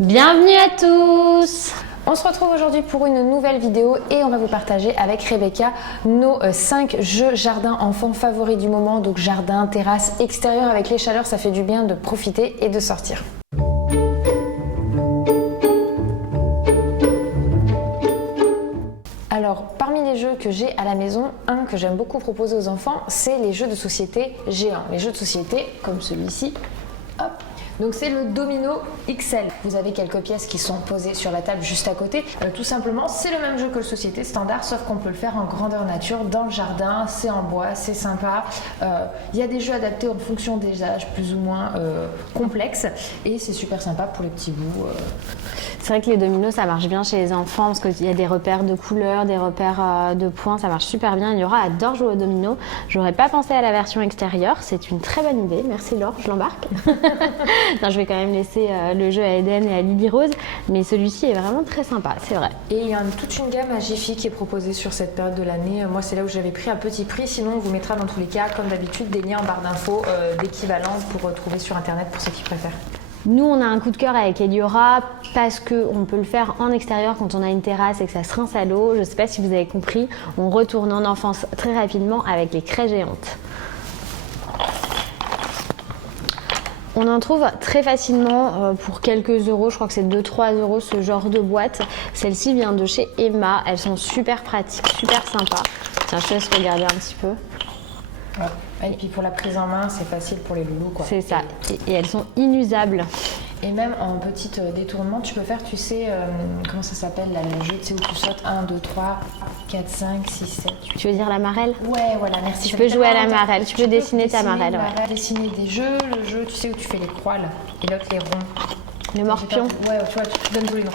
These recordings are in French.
Bienvenue à tous! On se retrouve aujourd'hui pour une nouvelle vidéo et on va vous partager avec Rebecca nos 5 jeux jardin enfants favoris du moment. Donc jardin, terrasse, extérieur, avec les chaleurs, ça fait du bien de profiter et de sortir. Alors, parmi les jeux que j'ai à la maison, un que j'aime beaucoup proposer aux enfants, c'est les jeux de société géants. Les jeux de société comme celui-ci. Hop. Donc c'est le Domino XL. Vous avez quelques pièces qui sont posées sur la table juste à côté. Tout simplement, c'est le même jeu que le société standard, sauf qu'on peut le faire en grandeur nature dans le jardin. C'est en bois, c'est sympa. Il y a des jeux adaptés en fonction des âges, plus ou moins complexes, et c'est super sympa pour les petits bouts. C'est vrai que les dominos, ça marche bien chez les enfants parce qu'il y a des repères de couleurs, des repères de points, ça marche super bien. Laura adore jouer aux dominos. J'aurais pas pensé à la version extérieure, c'est une très bonne idée. Merci Laure, je l'embarque. Non, je vais quand même laisser le jeu à Eden et à Lily Rose, mais celui-ci est vraiment très sympa, c'est vrai. Et il y a toute une gamme à Jiffy qui est proposée sur cette période de l'année. Moi, c'est là où j'avais pris à petit prix. Sinon, on vous mettra dans tous les cas, comme d'habitude, des liens en barre d'infos d'équivalent pour trouver sur Internet pour ceux qui préfèrent. Nous, on a un coup de cœur avec Eliora parce qu'on peut le faire en extérieur quand on a une terrasse et que ça se rince à l'eau. Je ne sais pas si vous avez compris, on retourne en enfance très rapidement avec les craies géantes. On en trouve très facilement pour quelques euros, je crois que c'est 2-3 euros ce genre de boîte. Celle-ci vient de chez Emma, elles sont super pratiques, super sympas. Tiens, je te laisse regarder un petit peu. Ouais. Et puis pour la prise en main, c'est facile pour les loulous, quoi. C'est ça, et elles sont inusables. Et même en petit détournement, tu peux faire, tu sais, comment ça s'appelle là, le jeu, tu sais, où tu sautes 1, 2, 3, 4, 5, 6, 7. Tu veux dire la marelle? Ouais, voilà, merci. Tu peux jouer à la marelle, tu peux dessiner ta marelle. Ouais. Dessiner des jeux, le jeu, tu sais, où tu fais les croix là, et l'autre les ronds. Le morpion. Ouais, tu vois, tu donnes tous les noms.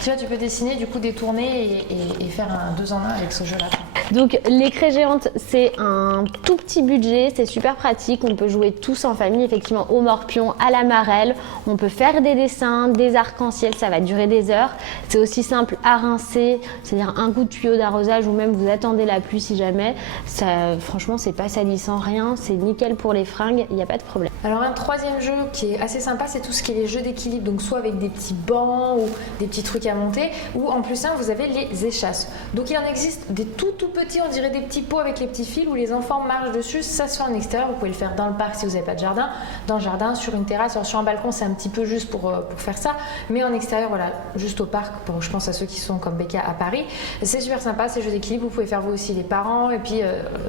Tu vois, tu peux dessiner, du coup détourner et faire un 2 en 1 avec ce jeu-là. Donc les craies géantes, c'est un tout petit budget, c'est super pratique, on peut jouer tous en famille, effectivement au morpion, à la marelle, on peut faire des dessins, des arcs-en-ciel, ça va durer des heures. C'est aussi simple à rincer, c'est-à-dire un coup de tuyau d'arrosage ou même vous attendez la pluie si jamais. Ça, franchement, c'est pas salissant, rien, c'est nickel pour les fringues, il n'y a pas de problème. Alors un troisième jeu qui est assez sympa, c'est tout ce qui est les jeux d'équilibre, donc soit avec des petits bancs ou des petits trucs à monter, ou en plus vous avez les échasses. Donc il en existe des tout petits, on dirait des petits pots avec les petits fils où les enfants marchent dessus. Ça se fait en extérieur, vous pouvez le faire dans le parc si vous n'avez pas de jardin, dans le jardin, sur une terrasse. Alors sur un balcon c'est un petit peu juste pour faire ça, mais en extérieur, voilà, juste au parc, pour, je pense à ceux qui sont comme Becca à Paris. C'est super sympa ces jeux d'équilibre, vous pouvez faire vous aussi les parents, et puis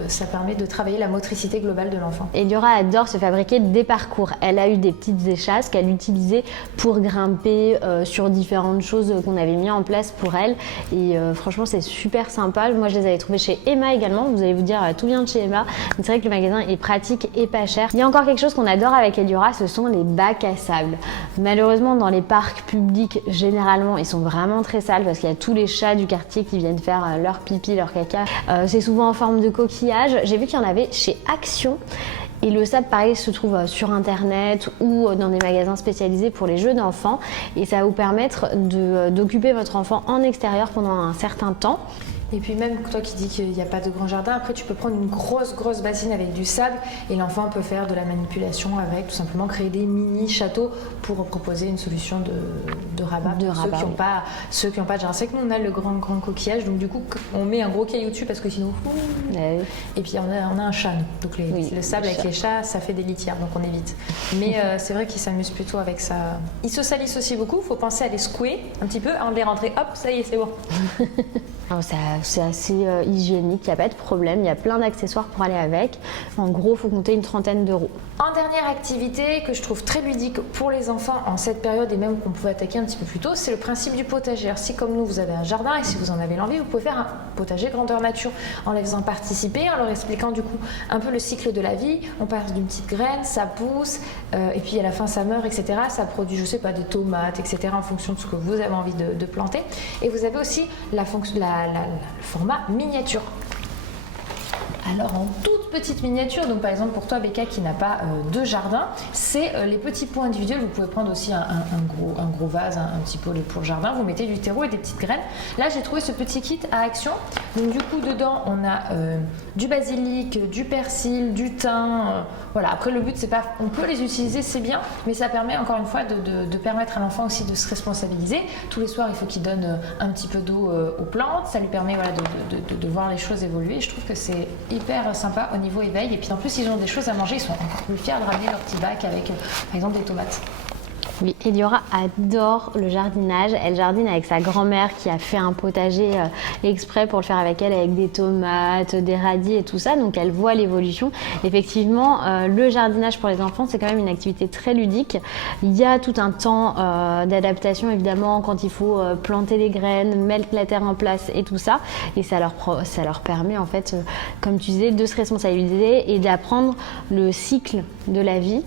ça permet de travailler la motricité globale de l'enfant. Eliora adore se fabriquer des parcours. Elle a eu des petites échasses qu'elle utilisait pour grimper sur différentes choses qu'on avait mis en place pour elle, et franchement c'est super sympa. Moi je les avais trouvées chez Emma également, vous allez vous dire tout vient de chez Emma, mais c'est vrai que le magasin est pratique et pas cher. Il y a encore quelque chose qu'on adore avec Eliora, ce sont les bacs à sable. Malheureusement dans les parcs publics, généralement ils sont vraiment très sales parce qu'il y a tous les chats du quartier qui viennent faire leur pipi, leur caca. C'est souvent en forme de coquillage. J'ai vu qu'il y en avait chez Action. Et le sable, pareil, se trouve sur internet ou dans des magasins spécialisés pour les jeux d'enfants. Et ça va vous permettre d'occuper votre enfant en extérieur pendant un certain temps. Et puis même toi qui dis qu'il n'y a pas de grand jardin, après tu peux prendre une grosse bassine avec du sable et l'enfant peut faire de la manipulation avec, tout simplement créer des mini châteaux pour proposer une solution de rabat pour ceux qui n'ont pas de jardin. C'est que nous on a le grand coquillage, donc du coup on met un gros caillou dessus parce que sinon... Et puis on a un chat, donc le sable avec les chats ça fait des litières, donc on évite. Mais c'est vrai qu'ils s'amusent plutôt avec ça. Ils se salissent aussi beaucoup, il faut penser à les secouer un petit peu avant de les rentrer, hop, ça y est, c'est bon. C'est assez hygiénique, il n'y a pas de problème, il y a plein d'accessoires pour aller avec. En gros, il faut compter une 30aine d'euros. En dernière activité que je trouve très ludique pour les enfants en cette période et même qu'on pouvait attaquer un petit peu plus tôt, c'est le principe du potager. Si comme nous vous avez un jardin et si vous en avez l'envie, vous pouvez faire un potager grandeur nature en les faisant participer, en leur expliquant du coup un peu le cycle de la vie. On passe d'une petite graine, ça pousse et puis à la fin ça meurt, etc. Ça produit, je sais pas, des tomates, etc. en fonction de ce que vous avez envie de planter. Et vous avez aussi le format miniature. Alors en toute toute petite miniature. Donc par exemple pour toi Becca qui n'a pas de jardin, c'est les petits pots individuels. Vous pouvez prendre aussi un gros vase, un petit pot pour le jardin. Vous mettez du terreau et des petites graines. Là j'ai trouvé ce petit kit à Action. Donc du coup dedans on a du basilic, du persil, du thym. Voilà. Après le but c'est pas, on peut les utiliser, c'est bien, mais ça permet encore une fois de permettre à l'enfant aussi de se responsabiliser. Tous les soirs il faut qu'il donne un petit peu d'eau aux plantes. Ça lui permet voilà, de voir les choses évoluer. Je trouve que c'est hyper sympa au niveau éveil. Et puis en plus, ils ont des choses à manger. Ils sont encore plus fiers de ramener leur petit bac avec, par exemple, des tomates. Oui, Eliora adore le jardinage. Elle jardine avec sa grand-mère qui a fait un potager exprès pour le faire avec elle, avec des tomates, des radis et tout ça. Donc elle voit l'évolution. Effectivement, le jardinage pour les enfants, c'est quand même une activité très ludique. Il y a tout un temps d'adaptation évidemment quand il faut planter les graines, mettre la terre en place et tout ça. Et ça leur permet en fait, comme tu disais, de se responsabiliser et d'apprendre le cycle de la vie.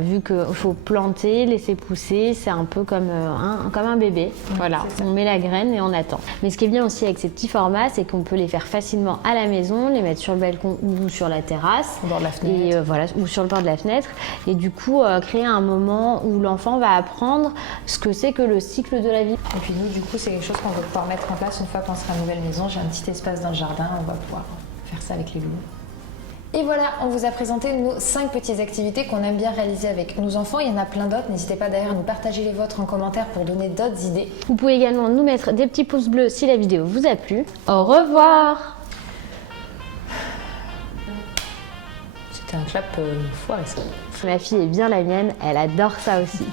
Vu qu'il faut planter, laisser pousser, c'est un peu comme un bébé. Ouais, voilà, on met la graine et on attend. Mais ce qui est bien aussi avec ces petits formats, c'est qu'on peut les faire facilement à la maison, les mettre sur le balcon ou sur la terrasse. Au bord de la fenêtre. Et, voilà, ou sur le bord de la fenêtre. Et du coup, créer un moment où l'enfant va apprendre ce que c'est que le cycle de la vie. Et puis nous, du coup, c'est quelque chose qu'on va pouvoir mettre en place une fois qu'on sera à une nouvelle maison. J'ai un petit espace dans le jardin, on va pouvoir faire ça avec les loups. Et voilà, on vous a présenté nos 5 petites activités qu'on aime bien réaliser avec nos enfants. Il y en a plein d'autres. N'hésitez pas d'ailleurs à nous partager les vôtres en commentaire pour donner d'autres idées. Vous pouvez également nous mettre des petits pouces bleus si la vidéo vous a plu. Au revoir! C'était un clap foiré ça. Ma fille est bien la mienne, elle adore ça aussi.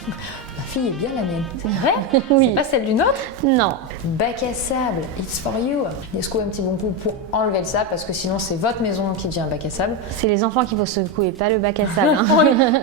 Ma fille est bien la mienne. C'est vrai? Oui. C'est pas celle d'une autre? Non. Bac à sable, it's for you. Secouez un petit bon coup pour enlever le sable parce que sinon c'est votre maison qui devient un bac à sable. C'est les enfants qu'il faut secouer, pas le bac à sable. Hein.